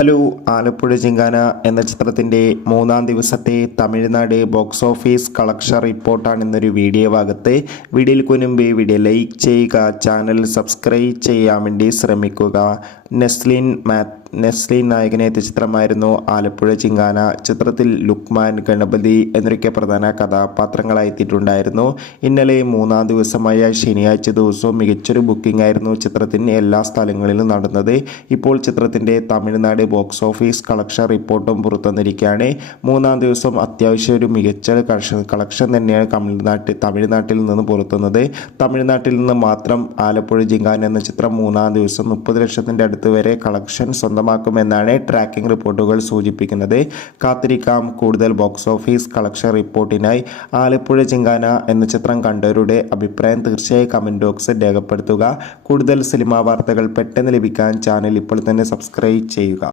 Hello, Alappuzha ജിങ്കാന എന്ന ചിത്രത്തിൻ്റെ മൂന്നാം ദിവസത്തെ തമിഴ്നാട് ബോക്സ് ഓഫീസ് കളക്ഷൻ റിപ്പോർട്ടാണ് ഇന്നൊരു വീഡിയോ ഭാഗത്ത്. വീഡിയോയിൽ മുൻപ് വീഡിയോ ലൈക്ക് ചെയ്യുക, ചാനൽ സബ്സ്ക്രൈബ് ചെയ്യാൻ വേണ്ടി ശ്രമിക്കുക. നെസ്ലിൻ നായകനെത്തിയ ചിത്രമായിരുന്നു ആലപ്പുഴ ജിങ്കാന. ചിത്രത്തിൽ ലുക്മാൻ, ഗണപതി എന്നൊക്കെ പ്രധാന കഥാപാത്രങ്ങളായി എത്തിയിട്ടുണ്ടായിരുന്നു. ഇന്നലെ മൂന്നാം ദിവസമായ ശനിയാഴ്ച ദിവസവും മികച്ചൊരു ബുക്കിംഗ് ആയിരുന്നു ചിത്രത്തിന് എല്ലാ സ്ഥലങ്ങളിലും നടന്നത്. ഇപ്പോൾ ചിത്രത്തിൻ്റെ തമിഴ്നാട് ബോക്സ് ഓഫീസ് കളക്ഷൻ റിപ്പോർട്ടും പുറത്തുവന്നിരിക്കുകയാണ്. മൂന്നാം ദിവസം അത്യാവശ്യം ഒരു മികച്ച കളക്ഷൻ തന്നെയാണ് തമിഴ്നാട്ടിൽ നിന്ന് പുറത്തുവന്നത്. തമിഴ്നാട്ടിൽ നിന്ന് മാത്രം ആലപ്പുഴ ജിങ്കാന എന്ന ചിത്രം മൂന്നാം ദിവസം 30 ലക്ഷത്തിൻ്റെ അടുത്ത് വരെ കളക്ഷൻ സ്വന്തമാക്കുമെന്നാണ് ട്രാക്കിംഗ് റിപ്പോർട്ടുകൾ സൂചിപ്പിക്കുന്നത്. കാത്തിരിക്കാം കൂടുതൽ ബോക്സ് ഓഫീസ് കളക്ഷൻ റിപ്പോർട്ടിനായി. ആലപ്പുഴ ജിങ്കാന എന്ന ചിത്രം കണ്ടവരുടെ അഭിപ്രായം തീർച്ചയായും കമൻറ്റ് ബോക്സിൽ രേഖപ്പെടുത്തുക. കൂടുതൽ സിനിമാ വാർത്തകൾ പെട്ടെന്ന് ലഭിക്കാൻ ചാനൽ ഇപ്പോൾ തന്നെ സബ്സ്ക്രൈബ് ചെയ്യുക.